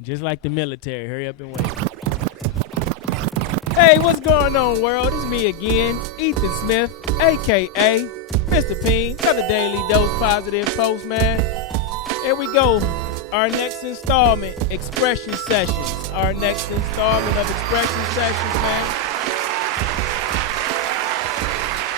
Just like the military. Hurry up and wait. Hey, what's going on, world? It's me again, Ethan Smith, a.k.a. Mr. P.I.E.N, another Daily Dose Positive Postman. Here we go. Our next installment, Expression Sessions. Our next installment of Expression Sessions, man.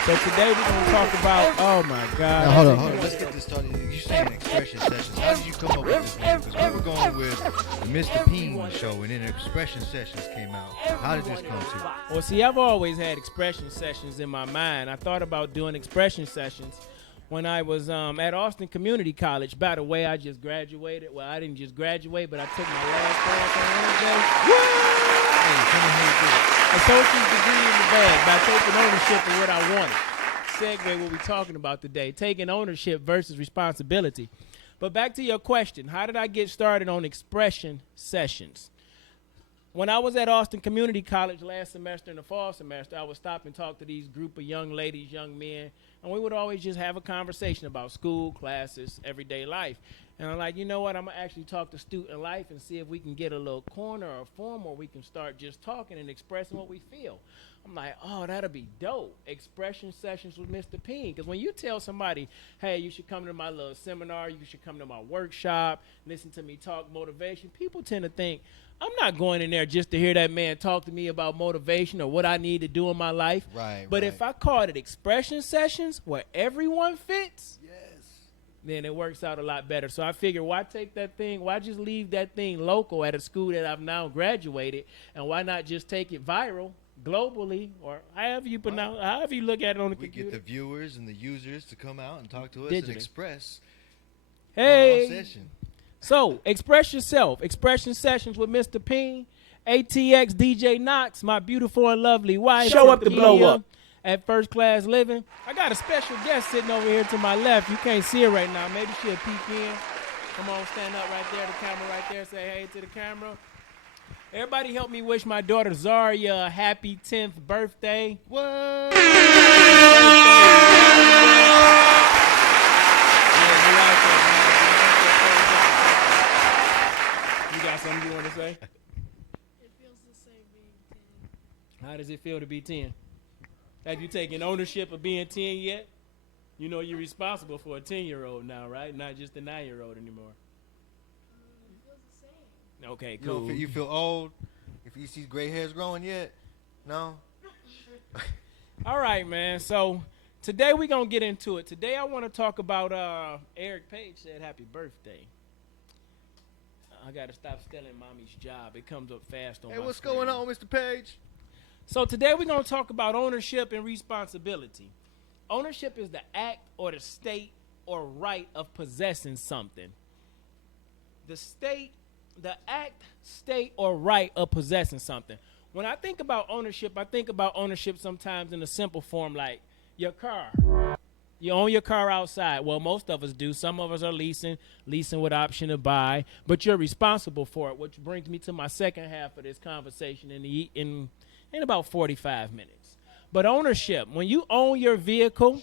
So today we're going to talk about, oh my God. Now, hold on. Let's get this started. You saying Expression Sessions. How did you come up with this name? Because we were going with the Mr. P.I.E.N show, and then Expression Sessions came out. How did this come to? Well, see, I've always had Expression Sessions in my mind. I thought about doing Expression Sessions when I was at Austin Community College. By the way, I just graduated. Well, I didn't just graduate, but I took my last class on Wednesday. Hey, tell me how you do it. Associate's degree in the bag by taking ownership of what I wanted. Segue what we're talking about today, taking ownership versus responsibility. But back to your question, how did I get started on Expression Sessions? When I was at Austin Community College last semester in the fall semester, I would stop and talk to these group of young ladies, young men, and we would always just have a conversation about school, classes, everyday life. And I'm like, you know what, I'm going to actually talk to student life and see if we can get a little corner or forum where we can start just talking and expressing what we feel. I'm like, oh, that'll be dope. Expression Sessions with Mr. P. Because when you tell somebody, hey, you should come to my little seminar, you should come to my workshop, listen to me talk motivation, people tend to think, I'm not going in there just to hear that man talk to me about motivation or what I need to do in my life. Right. But if I called it Expression Sessions where everyone fits, then it works out a lot better. So I figured, why take that thing? Why just leave that thing local at a school that I've now graduated? And why not just take it viral globally, or however you pronounce, however you look at it on the computer? We get the viewers and the users to come out and talk to us Digitally. and express Hey. on our session. So express yourself. Expression Sessions with Mr. P. ATX DJ Knox, my beautiful and lovely wife. Show up to Kia blow up. At First Class Living. I got a special guest sitting over here to my left. You can't see her right now. Maybe she'll peek in. Come on, stand up right there. The camera right there. Say hey to the camera. Everybody help me wish my daughter Zaria a happy 10th birthday. What? Yeah, we out there, man. You got something you want to say? It feels the same being 10. How does it feel to be 10? Have you taken ownership of being 10 yet? You know you're responsible for a 10-year-old now, right? Not just a 9-year-old anymore. It feels the same. Okay, You don't cool. feel, you feel old? If you see gray hairs growing yet? No? All right, man. So today we're going to get into it. Today I want to talk about Eric Page said happy birthday. I got to stop stealing mommy's job. It comes up fast on Hey, my what's screen. going on, Mr. Page? So today we're going to talk about ownership and responsibility. Ownership is the act or the state or right of possessing something. The act, state, or right of possessing something. When I think about ownership, I think about ownership sometimes in a simple form like your car. You own your car outside. Well, most of us do. Some of us are leasing with option to buy, but you're responsible for it, which brings me to my second half of this conversation in about 45 minutes. But ownership, when you own your vehicle,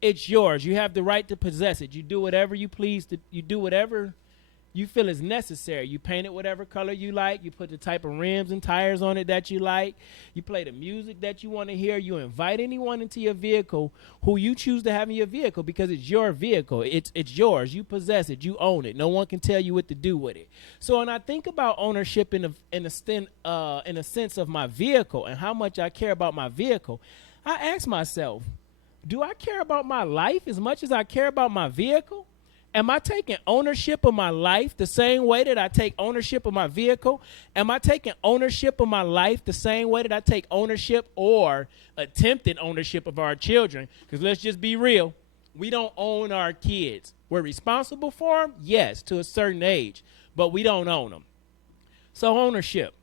it's yours. You have the right to possess it. You do whatever you please. You do whatever you feel is necessary. You paint it whatever color you like. You put the type of rims and tires on it that you like. You play the music that you want to hear. You invite anyone into your vehicle who you choose to have in your vehicle because it's your vehicle. It's yours. You possess it. You own it. No one can tell you what to do with it. So when I think about ownership in a sense of my vehicle and how much I care about my vehicle, I ask myself, do I care about my life as much as I care about my vehicle? Am I taking ownership of my life the same way that I take ownership of my vehicle? Am I taking ownership of my life the same way that I take ownership or attempted ownership of our children? Because let's just be real. We don't own our kids. We're responsible for them, yes, to a certain age, but we don't own them. So ownership.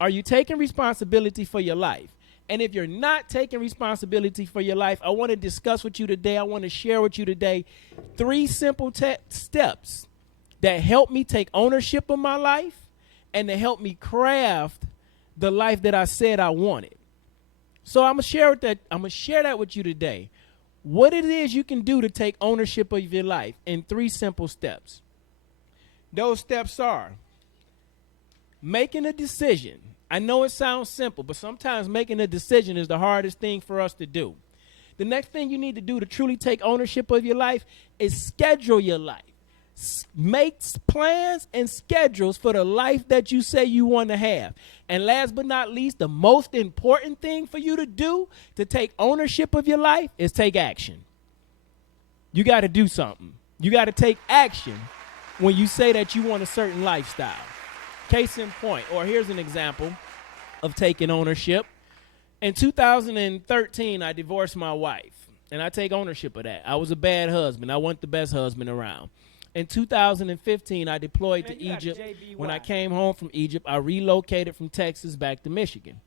Are you taking responsibility for your life? And if you're not taking responsibility for your life, I want to discuss with you today, I want to share with you today 3 simple steps that help me take ownership of my life and to help me craft the life that I said I wanted. So I'm going to share that with you today. What it is you can do to take ownership of your life in 3 simple steps. Those steps are Making a decision. I know it sounds simple, but sometimes making a decision is the hardest thing for us to do. The next thing you need to do to truly take ownership of your life is schedule your life. Make plans and schedules for the life that you say you want to have. And last but not least, the most important thing for you to do to take ownership of your life is take action. You got to do something. You got to take action when you say that you want a certain lifestyle. Case in point, or here's an example of taking ownership. In 2013, I divorced my wife, and I take ownership of that. I was a bad husband. I wasn't the best husband around. In 2015, I deployed to Egypt. When I came home from Egypt, I relocated from Texas back to Michigan.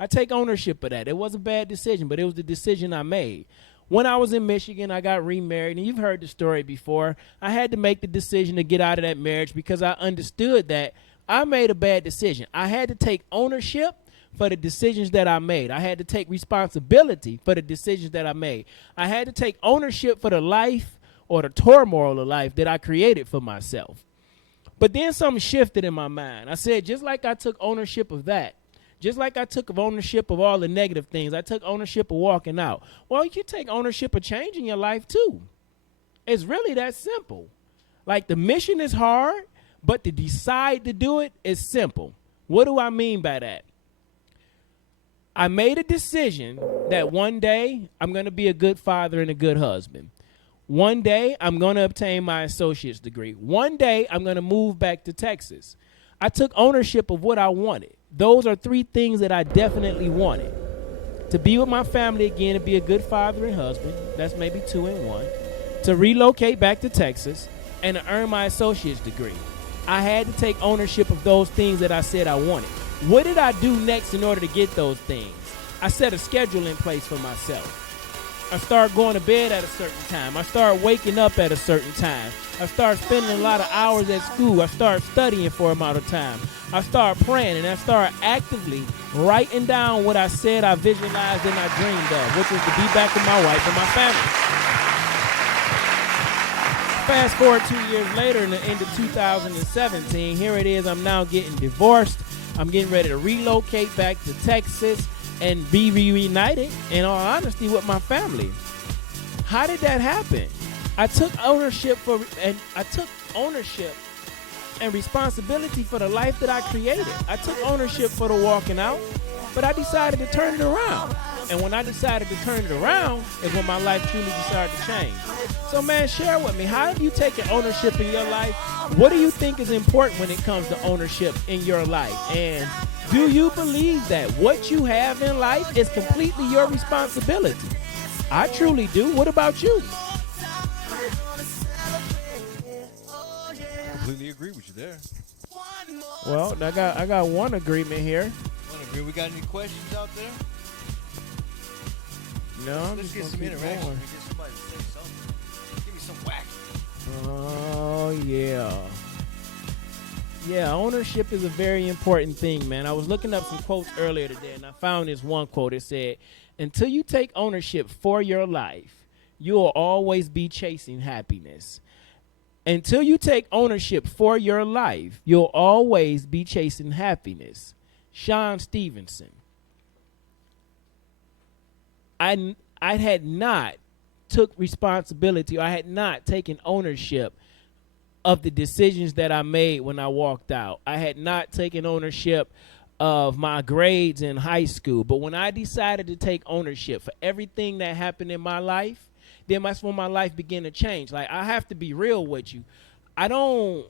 I take ownership of that. It was a bad decision, but it was the decision I made. When I was in Michigan, I got remarried, and you've heard the story before. I had to make the decision to get out of that marriage because I understood that I made a bad decision. I had to take ownership for the decisions that I made. I had to take responsibility for the decisions that I made. I had to take ownership for the life or the turmoil of life that I created for myself. But then something shifted in my mind. I said, just like I took ownership of that, just like I took ownership of all the negative things, I took ownership of walking out. Well, you take ownership of changing your life too. It's really that simple. Like, the mission is hard, but to decide to do it is simple. What do I mean by that? I made a decision that one day I'm going to be a good father and a good husband. One day I'm going to obtain my associate's degree. One day I'm going to move back to Texas. I took ownership of what I wanted. Those are three things that I definitely wanted. To be with my family again, to be a good father and husband. That's maybe 2 in 1. To relocate back to Texas and to earn my associate's degree. I had to take ownership of those things that I said I wanted. What did I do next in order to get those things? I set a schedule in place for myself. I started going to bed at a certain time. I started waking up at a certain time. I started spending a lot of hours at school. I started studying for a amount of time. I started praying, and I started actively writing down what I said I visualized and I dreamed of, which was to be back with my wife and my family. Fast forward 2 years later, in the end of 2017, here it is. I'm now getting divorced. I'm getting ready to relocate back to Texas and be reunited, in all honesty, with my family. How did that happen? I took ownership and responsibility for the life that I created. I took ownership for the walking out, but I decided to turn it around. And when I decided to turn it around is when my life truly decided to change. So, man, share with me, how have you taken ownership in your life? What do you think is important when it comes to ownership in your life? And do you believe that what you have in life is completely your responsibility? I truly do. What about you? Completely agree with you there. Well, I got one agreement here. We got any questions out there? No, Let's get some interaction. Get somebody to say something. Give me some whack. Oh, yeah. Yeah, ownership is a very important thing, man. I was looking up some quotes earlier today, and I found this one quote. It said, until you take ownership for your life, you will always be chasing happiness. Until you take ownership for your life, you'll always be chasing happiness. Sean Stevenson. I had not took responsibility, or I had not taken ownership of the decisions that I made when I walked out. I had not taken ownership of my grades in high school. But when I decided to take ownership for everything that happened in my life, then that's when my life began to change. Like, I have to be real with you. I don't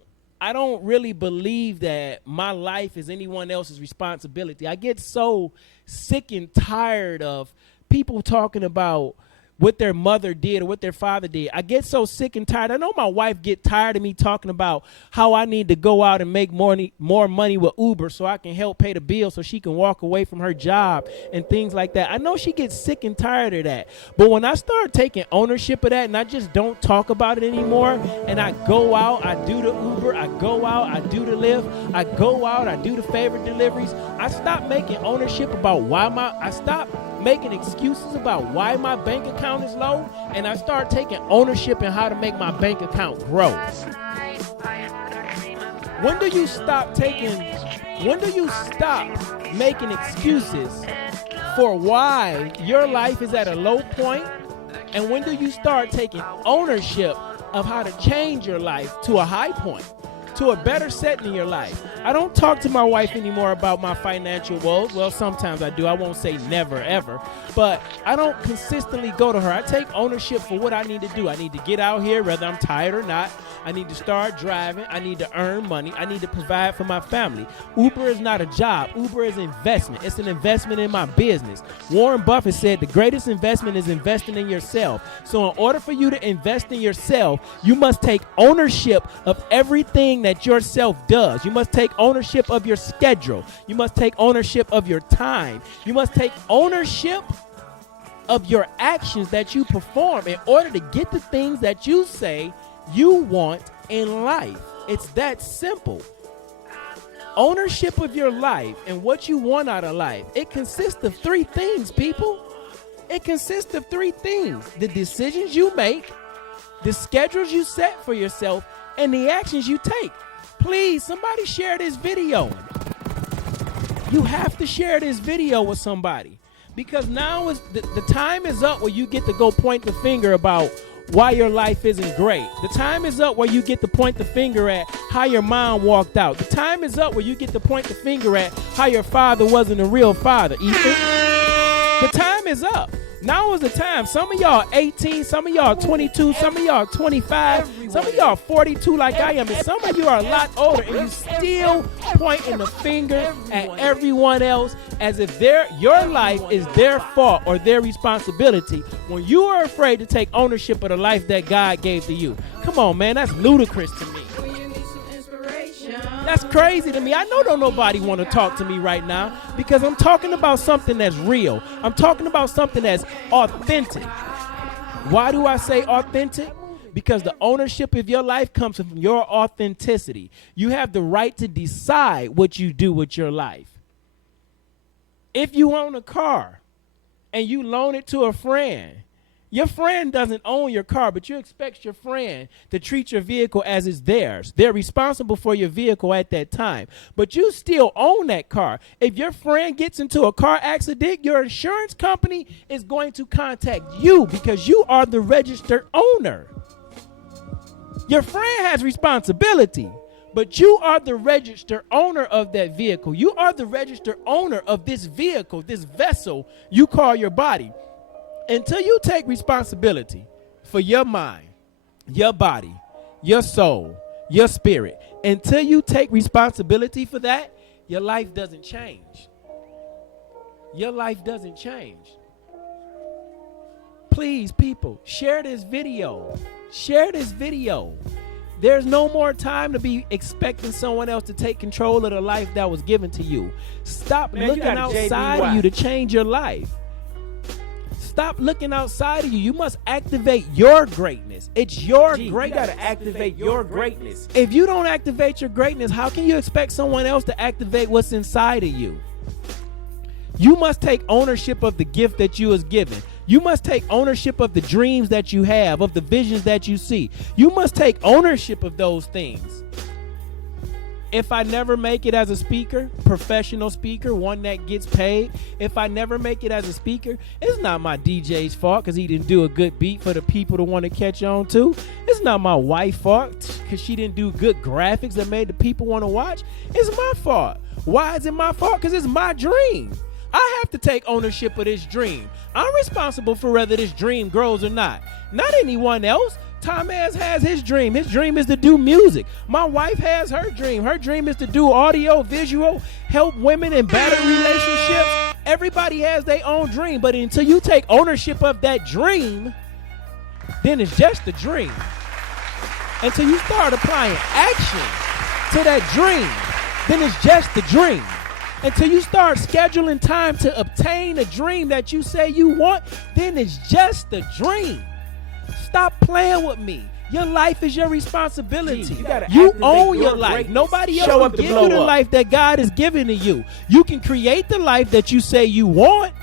really believe that my life is anyone else's responsibility. I get so sick and tired of people talking about what their mother did or what their father did. I get so sick and tired. I know my wife get tired of me talking about how I need to go out and make more money with Uber so I can help pay the bill so she can walk away from her job and things like that. I know she gets sick and tired of that. But when I start taking ownership of that and I just don't talk about it anymore, and I go out, I do the Uber, I go out, I do the Lyft, I go out, I do the favorite deliveries, I stop making ownership about I stop making excuses about why my bank account is low, and I start taking ownership in how to make my bank account grow. Last night I had a dream about When do you stop making excuses for why your life is at a low point? And when do you start taking ownership of how to change your life to a high point, to a better setting in your life? I don't talk to my wife anymore about my financial woes. Well, sometimes I do. I won't say never, ever. But I don't consistently go to her. I take ownership for what I need to do. I need to get out here, whether I'm tired or not. I need to start driving. I need to earn money. I need to provide for my family. Uber is not a job. Uber is investment. It's an investment in my business. Warren Buffett said the greatest investment is investing in yourself. So in order for you to invest in yourself, you must take ownership of everything that yourself does. You must take ownership of your schedule. You must take ownership of your time. You must take ownership of your actions that you perform in order to get the things that you say you want in life. It's that simple. Ownership of your life and what you want out of life. It consists of three things, people. It consists of three things: the decisions you make, the schedules you set for yourself, and the actions you take. Please, somebody share this video. You have to share this video with somebody, because now is the time is up where you get to go point the finger about why your life isn't great. The time is up where you get to point the finger at how your mom walked out. The time is up where you get to point the finger at how your father wasn't a real father, Ethan. The time is up. Now is the time. Some of y'all 18, some of y'all 22, some of y'all 25, some of y'all 42 like I am, and some of you are a lot older, and you still pointing the finger at everyone else as if your life is their fault or their responsibility when you are afraid to take ownership of the life that God gave to you. Come on, man, that's ludicrous to me. That's crazy to me. I know don't nobody want to talk to me right now because I'm talking about something that's real. I'm talking about something that's authentic. Why do I say authentic? Because the ownership of your life comes from your authenticity. You have the right to decide what you do with your life. If you own a car and you loan it to a friend, your friend doesn't own your car, but you expect your friend to treat your vehicle as it's theirs. They're responsible for your vehicle at that time, but you still own that car. If your friend gets into a car accident, your insurance company is going to contact you because you are the registered owner. Your friend has responsibility, but you are the registered owner of that vehicle. You are the registered owner of this vehicle, this vessel you call your body. Until you take responsibility for your mind, your body, your soul, your spirit, until you take responsibility for that, your life doesn't change. Your life doesn't change. Please, people, share this video. Share this video. There's no more time to be expecting someone else to take control of the life that was given to you. Stop looking outside of you to change your life. Stop looking outside of you. You must activate your greatness. It's your greatness. You got to activate your greatness. If you don't activate your greatness, how can you expect someone else to activate what's inside of you? You must take ownership of the gift that you was given. You must take ownership of the dreams that you have, of the visions that you see. You must take ownership of those things. If I never make it as a speaker, professional speaker, one that gets paid, if I never make it as a speaker, it's not my DJ's fault because he didn't do a good beat for the people to want to catch on to. It's not my wife's fault because she didn't do good graphics that made the people want to watch. It's my fault. Why is it my fault? Because it's my dream. I have to take ownership of this dream. I'm responsible for whether this dream grows or not anyone else. Thomas has his dream. His dream is to do music. My wife has her dream. Her dream is to do audio, visual, help women in battered relationships. Everybody has their own dream, but until you take ownership of that dream, then it's just a dream. Until you start applying action to that dream, then it's just a dream. Until you start scheduling time to obtain a dream that you say you want, then it's just a dream. Stop playing with me. Your life is your responsibility. You own your life. Nobody else can give you the life that God has given to you. You can create the life that you say you want.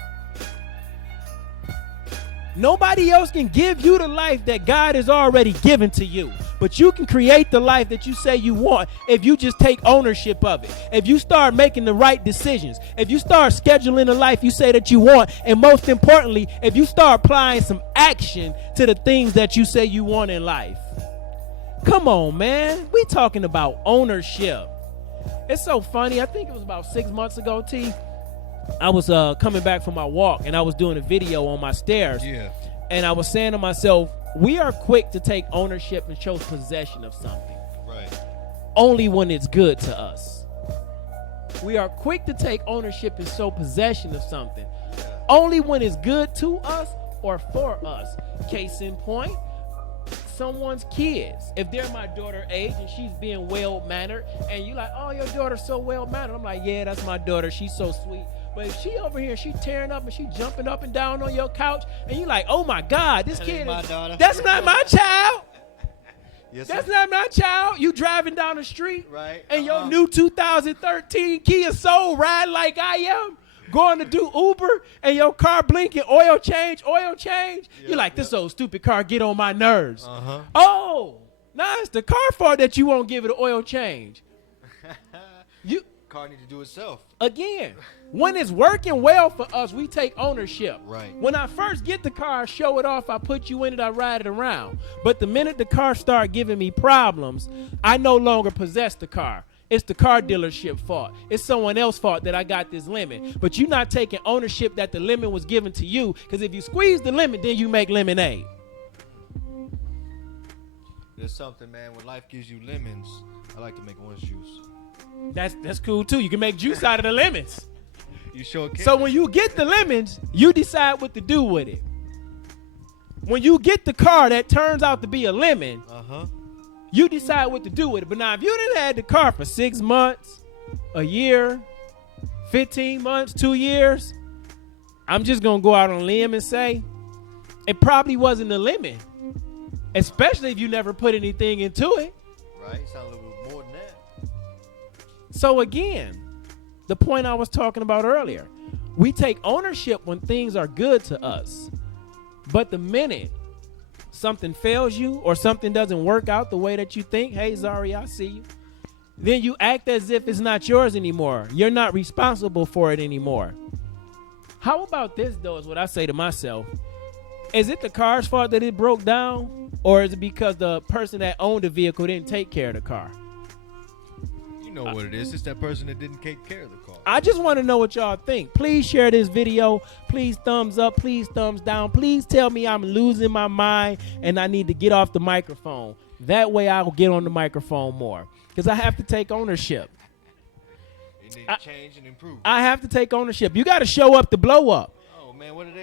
Nobody else can give you the life that God has already given to you. But you can create the life that you say you want if you just take ownership of it. If you start making the right decisions. If you start scheduling the life you say that you want. And most importantly, if you start applying some action to the things that you say you want in life. Come on, man. We talking about ownership. It's so funny. I think it was about 6 months ago, T. I was coming back from my walk, and I was doing a video on my stairs. Yeah. And I was saying to myself, we are quick to take ownership and show possession of something. Right. Only when it's good to us. We are quick to take ownership and show possession of something. Yeah. Only when it's good to us or for us. Case in point, someone's kids. If they're my daughter age and she's being well-mannered, and you like, oh, your daughter's so well-mannered. I'm like, yeah, that's my daughter. She's so sweet. But if she over here, she tearing up and she jumping up and down on your couch, and you like, oh my God, this That kid ain't my is, daughter. that's not my child. Yes, That's sir. not my child. You driving down the street, Right. and your new 2013 Kia Soul riding like I am, going to do Uber, and your car blinking, oil change. You like, this old stupid car get on my nerves. Uh-huh. Oh, now it's the car fault that you won't give it an oil change. You Car need to do itself. Again, when it's working well for us, we take ownership. Right. When I first get the car, I show it off, I put you in it, I ride it around. But the minute the car start giving me problems, I no longer possess the car. It's the car dealership fault. It's someone else's fault that I got this lemon. But you're not taking ownership that the lemon was given to you, because if you squeeze the lemon, then you make lemonade. There's something, man, when life gives you lemons, I like to make orange juice. That's cool too. You can make juice out of the lemons. You sure can. So when you get the lemons, you decide what to do with it. When you get the car that turns out to be a lemon, you decide what to do with it. But now if you didn't had the car for 6 months, a year, 15 months, 2 years, I'm just going to go out on a limb and say it probably wasn't a lemon. Especially if you never put anything into it. Right? Sound a little bit more than that. So again, the point I was talking about earlier, we take ownership when things are good to us. But the minute something fails you or something doesn't work out the way that you think, hey, Zari, I see you, then you act as if it's not yours anymore. You're not responsible for it anymore. How about this, though, is what I say to myself. Is it the car's fault that it broke down? Or is it because the person that owned the vehicle didn't take care of the car? You know what it is. It's that person that didn't take care of the car. I just want to know what y'all think. Please share this video. Please thumbs up. Please thumbs down. Please tell me I'm losing my mind and I need to get off the microphone. That way I will get on the microphone more. Because I have to take ownership. You need to change and improve. I have to take ownership. You got to show up to blow up. Oh, man, what are they?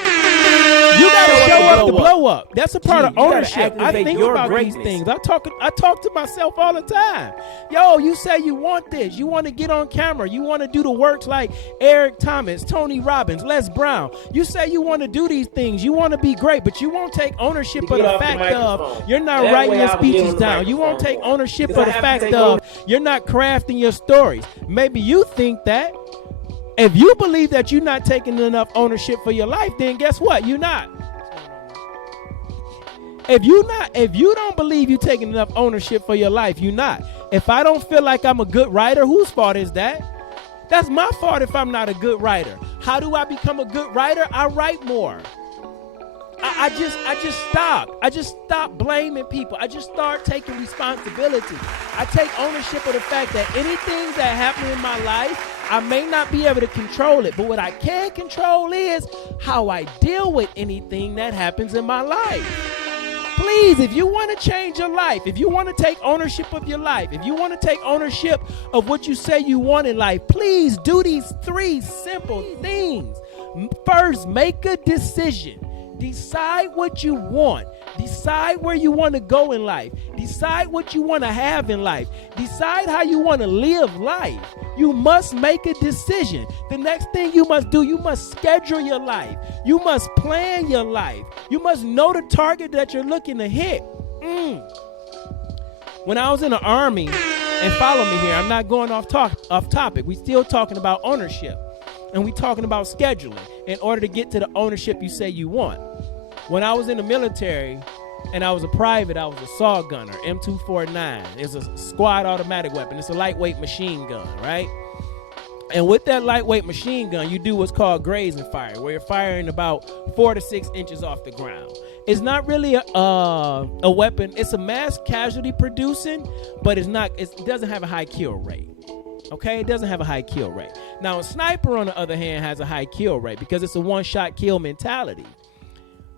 You got to show up to blow up. That's a part of you gotta ownership. I activate think your about greatness. these things. I talk to myself all the time. Yo, you say you want this. You want to get on camera. You want to do the works like Eric Thomas, Tony Robbins, Les Brown. You say you want to do these things. You want to be great, but you won't take ownership of the fact of you're not writing your speeches down. You won't take ownership of the fact of you're not crafting your stories. Maybe you think that. If you believe that you're not taking enough ownership for your life, then guess what? You're not. If you don't believe you're taking enough ownership for your life, you're not. If I don't feel like I'm a good writer, whose fault is that? That's my fault if I'm not a good writer. How do I become a good writer? I write more. I just stop blaming people. I just start taking responsibility. I take ownership of the fact that anything that happened in my life, I may not be able to control it, but what I can control is how I deal with anything that happens in my life. Please, if you want to change your life, if you want to take ownership of your life, if you want to take ownership of what you say you want in life, please do these 3 simple things. First, make a decision. Decide what you want. Decide where you want to go in life. Decide what you want to have in life. Decide how you want to live life. You must make a decision. The next thing you must do, you must schedule your life. You must plan your life. You must know the target that you're looking to hit. When I was in the Army, and follow me here, I'm not going off topic. We still talking about ownership. And we talking about scheduling in order to get to the ownership you say you want. When I was in the military, and I was a private. I was a saw gunner, M249. It's a squad automatic weapon. It's a lightweight machine gun, right? And with that lightweight machine gun, you do what's called grazing fire, where you're firing about 4 to 6 inches off the ground. It's not really a weapon. It's a mass casualty producing, but it doesn't have a high kill rate. Okay, it doesn't have a high kill rate. Now, a sniper, on the other hand, has a high kill rate because it's a one-shot kill mentality.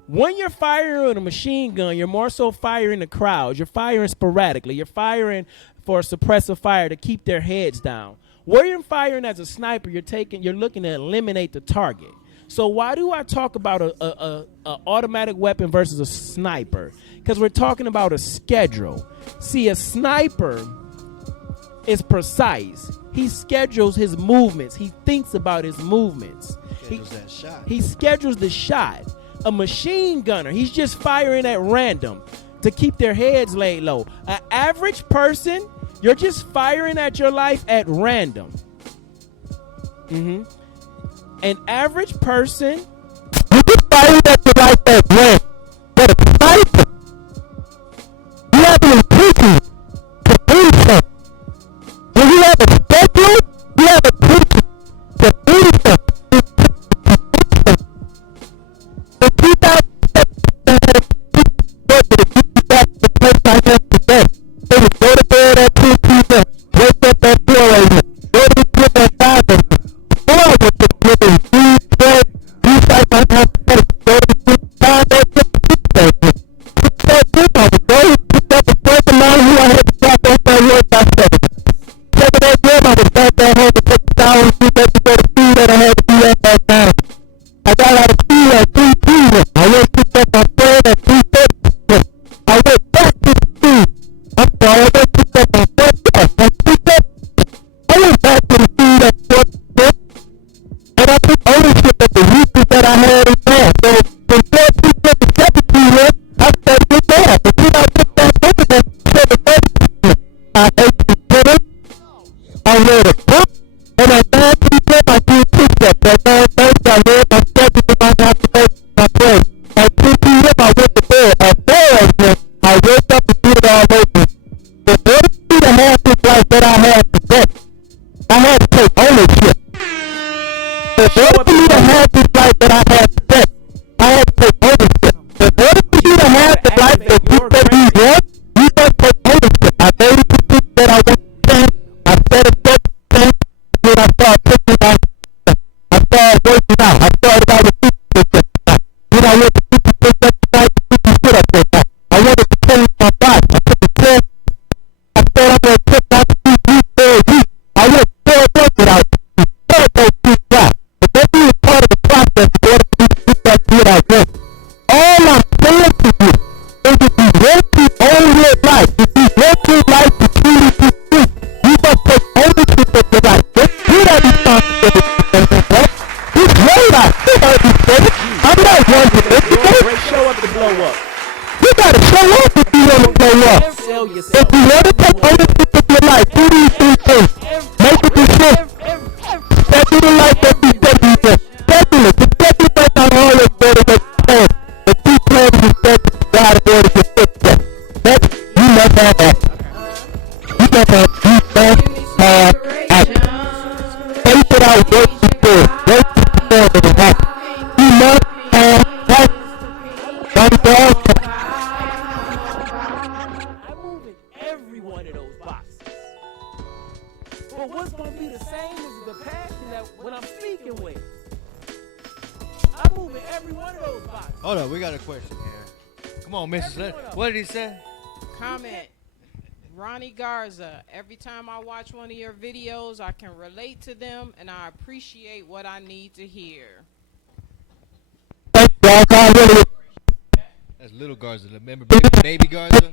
When you're firing with a machine gun, you're more so firing the crowds. You're firing sporadically. You're firing for suppressive fire to keep their heads down. Where you're firing as a sniper, you're looking to eliminate the target. So why do I talk about a automatic weapon versus a sniper? Because we're talking about a schedule. See, a sniper is precise. He schedules his movements. He thinks about his movements. He schedules the shot. A machine gunner, he's just firing at random to keep their heads laid low. An average person, you're just firing at your life at random. An average person, you just firing at your life at random. But a sniper, you have an intention to do something. When you have a schedule, you have a intention to do something. In 2007, the place I am today. It was go to bed at 2 p.m., wake up at 4 a.m., go to the gym at 5 a.m. Before I went to the gym, food, bread, these types of athletic, go to the gym, 5 a.m., 6 a.m. So I would go, pick up a break amount who I had to drop off my work by 7. 7 a.m., I was back at home to take a shower and get ready to go to school that I had to be at that time. I got out of school at 3 p.m. I went picked up my friend at 3:30 p.m. I went back to the school. I'm sorry, I went picked up my friend at 3:30. I went back to the school at 4 p.m. And I took ownership of the weakness that I had in math. So from 4 p.m. to 7 p.m., I studied with math. And then I took that over at 7:30 p.m. I ate the dinner. I read a book. And at 9 p.m. I did push-ups. At 9:30 I read my schedule to my affirmation, my prayer. At 2 p.m. I went to bed. At 4 a.m. I woke up and did it all over. In order for me to have this life that I have today, I had to take ownership. In order for me to have this life that I have today, I had to take ownership. In order for you to have the life that you say you want, you must take ownership. I made a decision that I want to change. I set a certain then I started taking my I started working out. I started out with 50 push-ups a night. Then I went to 50 push-ups a night to 50 sit-ups a night. I wanted to change my body. I took a test. I said I'm going to take out the 2 weeks for a week. I went 4 months without eating. 4 those 2 drops. But that is part of the process in order for me to get back to what I want. All I'm saying to you is if you want to own your life, if you want your life to truly be free, you must take ownership of your life. You don't be responsibility for yourself. This way life, you don't be ready. I'm not one to make it. Show up to blow up. You gotta show up if you want to blow up. Sell If yourself. you want to take ownership of your life, do these 3 things. Make a decision. Schedule the life that you say you want. Schedule it. The schedule might not always go to what you plan. But you plan to schedule God in order to fix that. That's, you must have that. You must have, action. Face it out, work before. Work before it will happen. You must have action. I'm moving every one of those boxes. But what's going to be the same is the passion that when I'm speaking with. I'm moving every one of those boxes. Hold up, we got a question here. Come on, Mrs. What did he say? Comment. Ronnie Garza, every time I watch one of your videos, I can relate to them and I appreciate what I need to hear. That's little Garza. Remember baby Garza?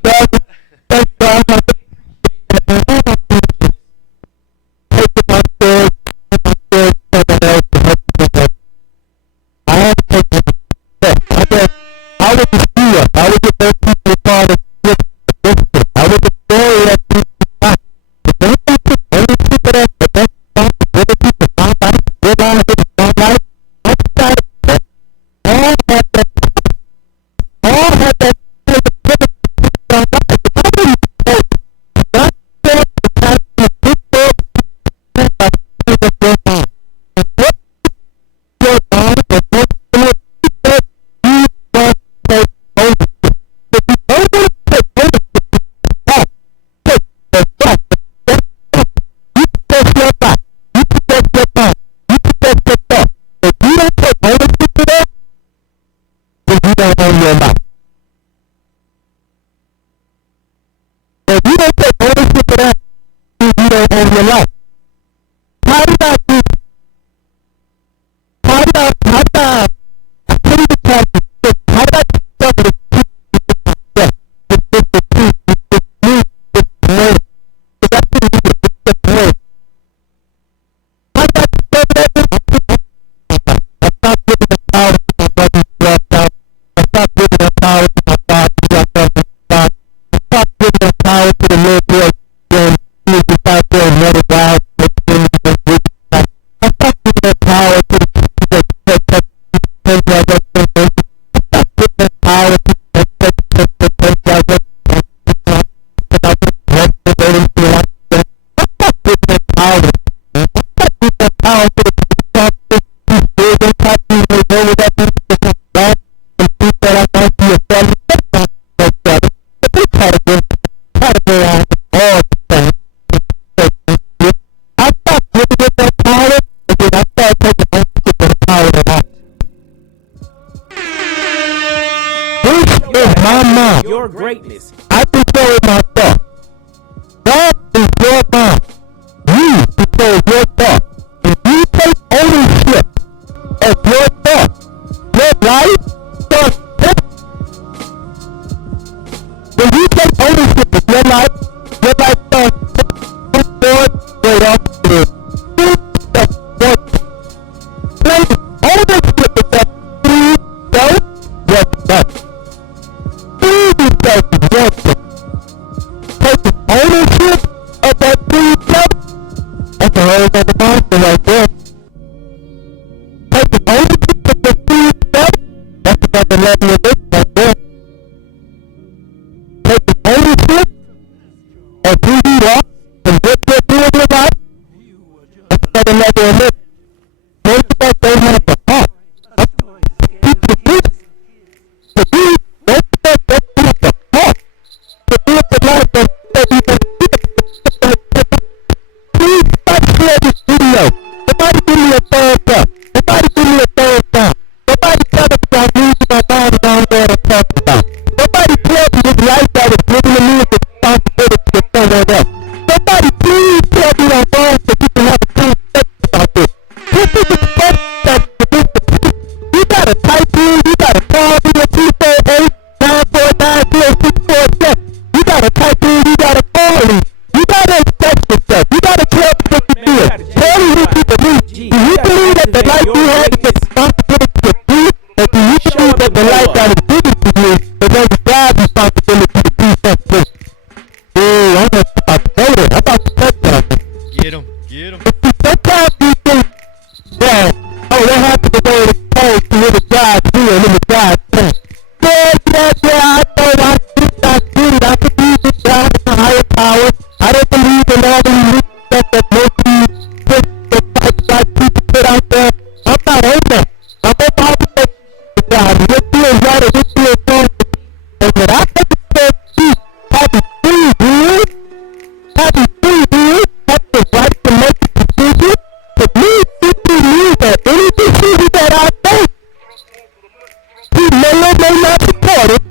whole other monster right there. Taking ownership of the food stuff, that's another level of this right there. Taking ownership of who you are and what you're doing in life, that's another level of this. Most of us don't have the heart. People do to do, most of us don't have the heart to live the life that we can live. Please stop sharing this video. Somebody give me a thumbs up. Somebody give me a thumbs down. Somebody tell me I'm losing my mind and I don't know what I'm talking about. Somebody tell me this life that was given to me is a responsibility to someone else. Somebody please tell me I'm wrong so you can have a conversation about this. This is a step that you gotta type in, you gotta call me at 248 949 0647. You gotta type in, you gotta call me. You gotta express yourself. You gotta tell me what you feel. Tell me what you believe. Do you believe that the life you have is a responsibility to do? Or do you believe that the life that is given to you is only God's responsibility to do something? Ooh, I'm not about to say that. I'm about to touch something. Get him. Get him. Sometimes you think, well, oh, what happened to those exposed to what God's doing in the God's plan? Yeah, I know, I did it. I believe in God is a higher power. I don't believe in all the religious stuff that most like people put out there. I'm not on that. I'm on my relationship with God. What feels right and what feels wrong. And when I take a step to having free will, having the right to make a decision, to me, simply means that any decision that I make, he may or may not support it,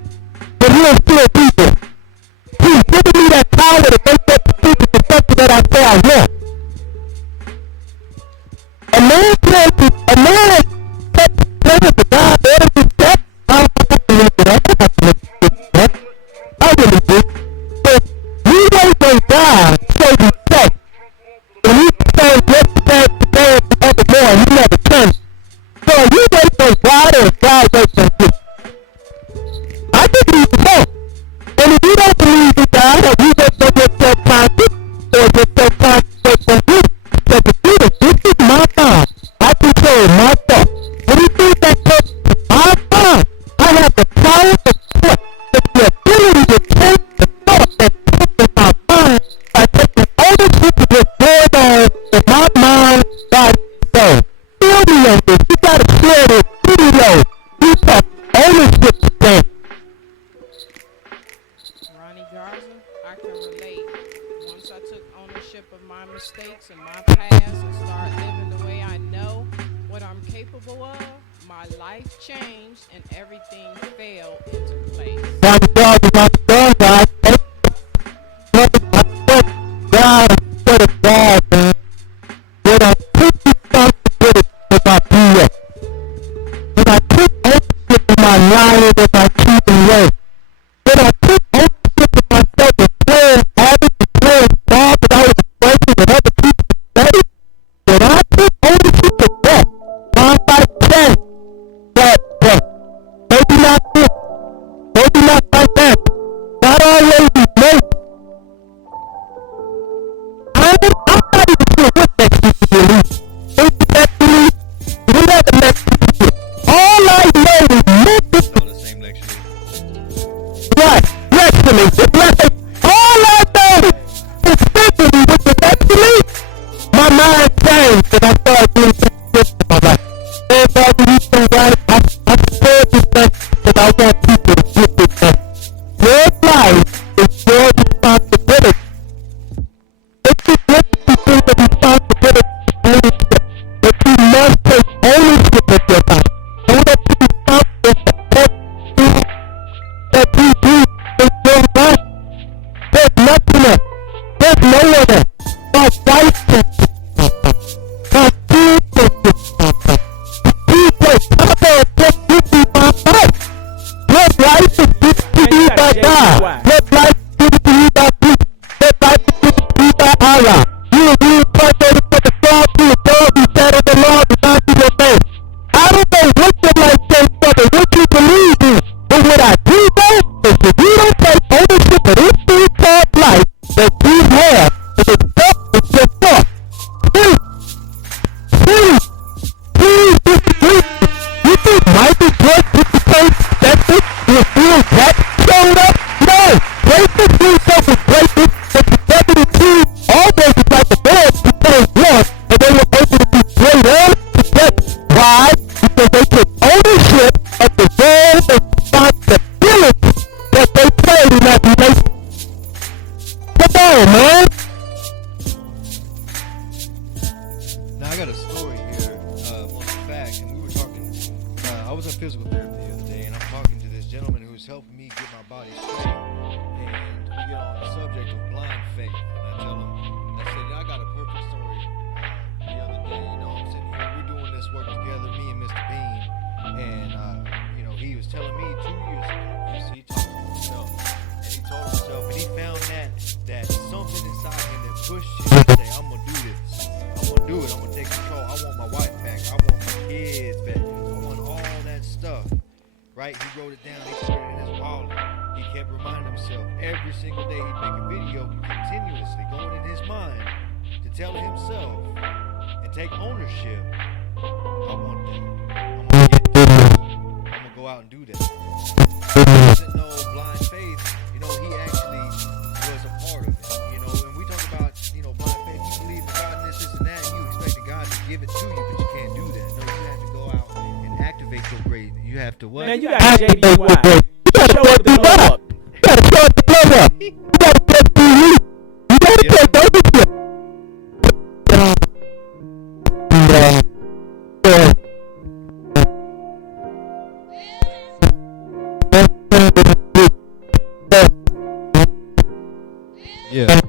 but he'll still be there. He's giving me that power to make that decision for something that I say I want. A man sets the standard for God, better than that. I don't have to look it up. I have to look it up. I really do. But we wait on God so we say. When he says yesterday, today, and forevermore, he never changed. So you wait on God or God waits on you. I believe in both. And if you don't believe in God or you wait on your self-conscious or your self-conscious waits on you, because this is my mind. I control my thoughts. Anything that comes to my mind, I have the power to trust, the ability to change the thought that comes to my mind by taking ownership of what's going on in my mind, body, soul. Feel me on this. You gotta share this video. You talk ownership today. Ronnie Garza, I can relate. Once I took ownership of my mistakes and my past and started living the way I know what I'm capable of, my life changed and everything fell into place. Ronnie Garza, my son, guys. God, instead of God, man. When I took responsibility for my BS, when I took ownership of my lying and my cheating ways, when I took ownership of myself and playing habits and playing ball that I was exposing and other people study, when I took ownership of that, my life changed. But maybe not this, maybe not like that, not all Now I got a story here on the fact, and we were talking. I was in physical therapy the other day, and I'm talking to this gentleman who's helping me get my body straight. And we get on the subject of blind faith, and I tell him, I said, I got a perfect story. The other day, I'm sitting here, we're doing this work together, me and Mr. P.I.E.N, and he was telling me 2 years ago. He talked to himself, and he told himself, and he found that something inside him that pushed him to say, I'm gonna do this. I'm gonna do it. I'm gonna take control. I want my wife back. I want my kids back. I want all that stuff. Right? He wrote it down. He put it in his wallet. He kept reminding himself every single day he'd make a video continuously going in his mind to tell himself and take ownership. I want that. I'm gonna get this. I'm gonna go out and do that. It wasn't no blind faith. He actually was a part of it. When we talk about, blind faith, you believe in God and this and that, and you expect God to give it to you, but you can't do that. No, you have to go out and activate your great. You have to what? Man, you got JDY. Show up the blow up. You gotta show up the blow up. You gotta get through you. You gotta take ownership. Yeah.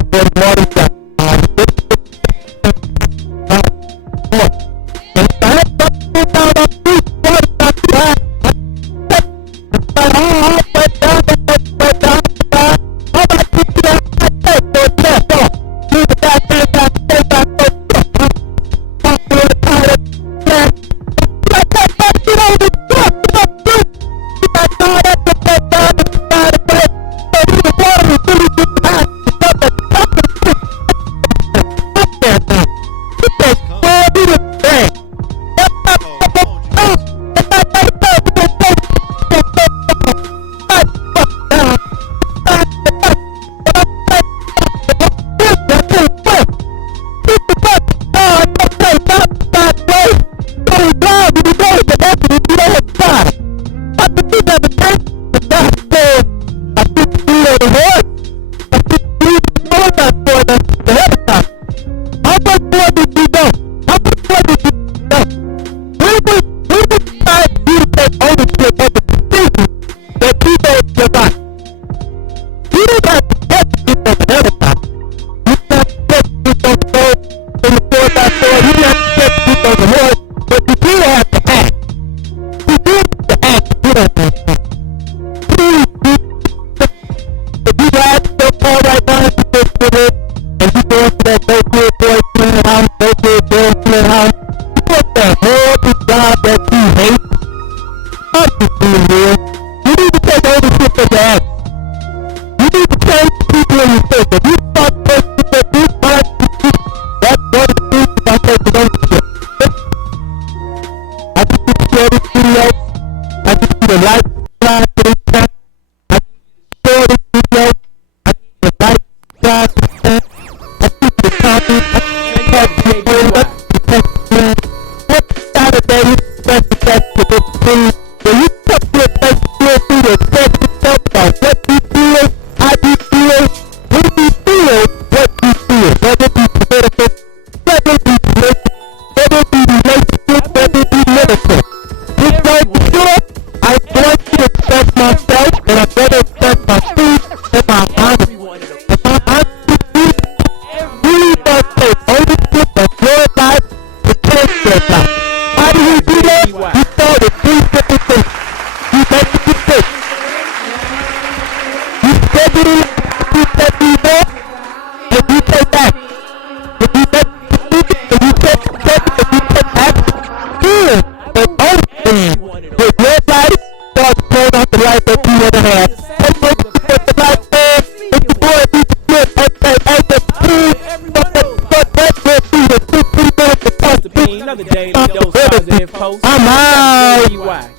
Another daily dose positive post. I'm out.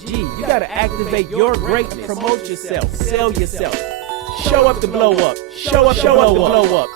You gotta activate your greatness. Promote yourself. Sell yourself. Show up to blow up. Show up to blow up.